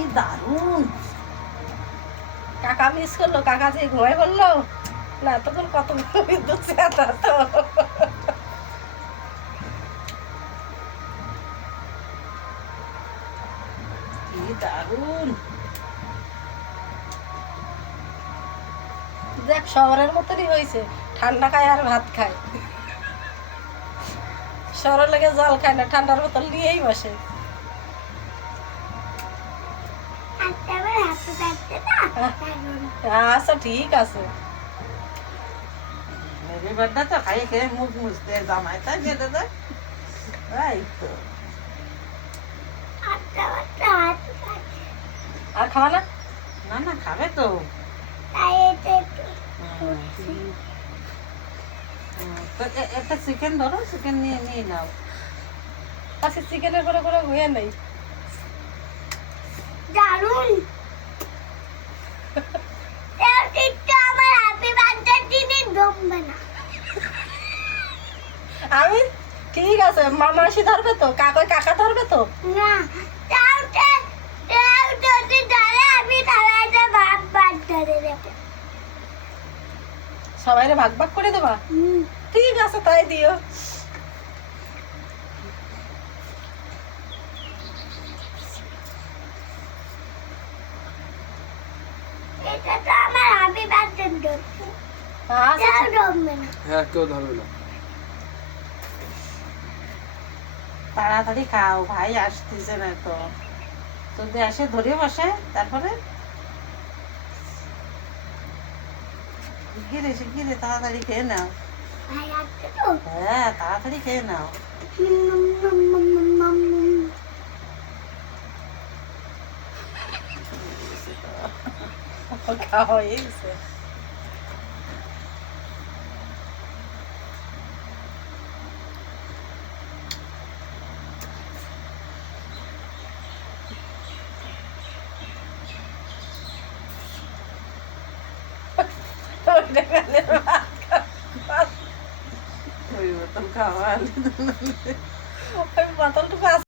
কি দারুণ। কাকা মিস করল, কাকা যে ঘুমাই বলল, না তখন কত বিদ্যুৎ তো। দারুণ। দেখ, শহরের মতনই হয়েছে। ঠান্ডা খায় আর ভাত খায়। শহরের লেগে জল খায় না, ঠান্ডার বোতল নিয়েই বসে। আচ্ছা ঠিক আছে। রবিবারটা তো খাই খেয়ে মুখ মুছতে জামাই তাই এই তো। আর খাওয়া না? না না খাবে তো। একটা চিকেন ধরো চিকেন নিয়ে নিয়ে নাও। আচ্ছা চিকেনের করে করে হয়ে নেই। দারুণ আমার হ্যাপি বার্থডে দিনে জমবে না। আমি? ঠিক আছে মামা আসি ধরবে তো? কাকা কাকা ধরবে তো? না তাওতে তাও যদি ধরে আমি তাহলে একটা ভাত বার্থডে দেবো। সবাই ভাগ ভাগ করে দেবা? ঠিক আছে তাই দিও। এটা তো আমার না হ্যাঁ? কেউ ধরবে না। তাড়াতাড়ি খাও ভাই আসতেছে না তো। যদি আসে ধরে বসে তারপরে? শিগগিরি শিগগিরি তাড়াতাড়ি খেয়ে নাও। হ্যাঁ তাড়াতাড়ি খেয়ে নাও। খাওয়া হয়ে গেছে ওইটা গালের ভাত খাওয়া। ওই মতন খাওয়া ওই বোতলটুকু আছে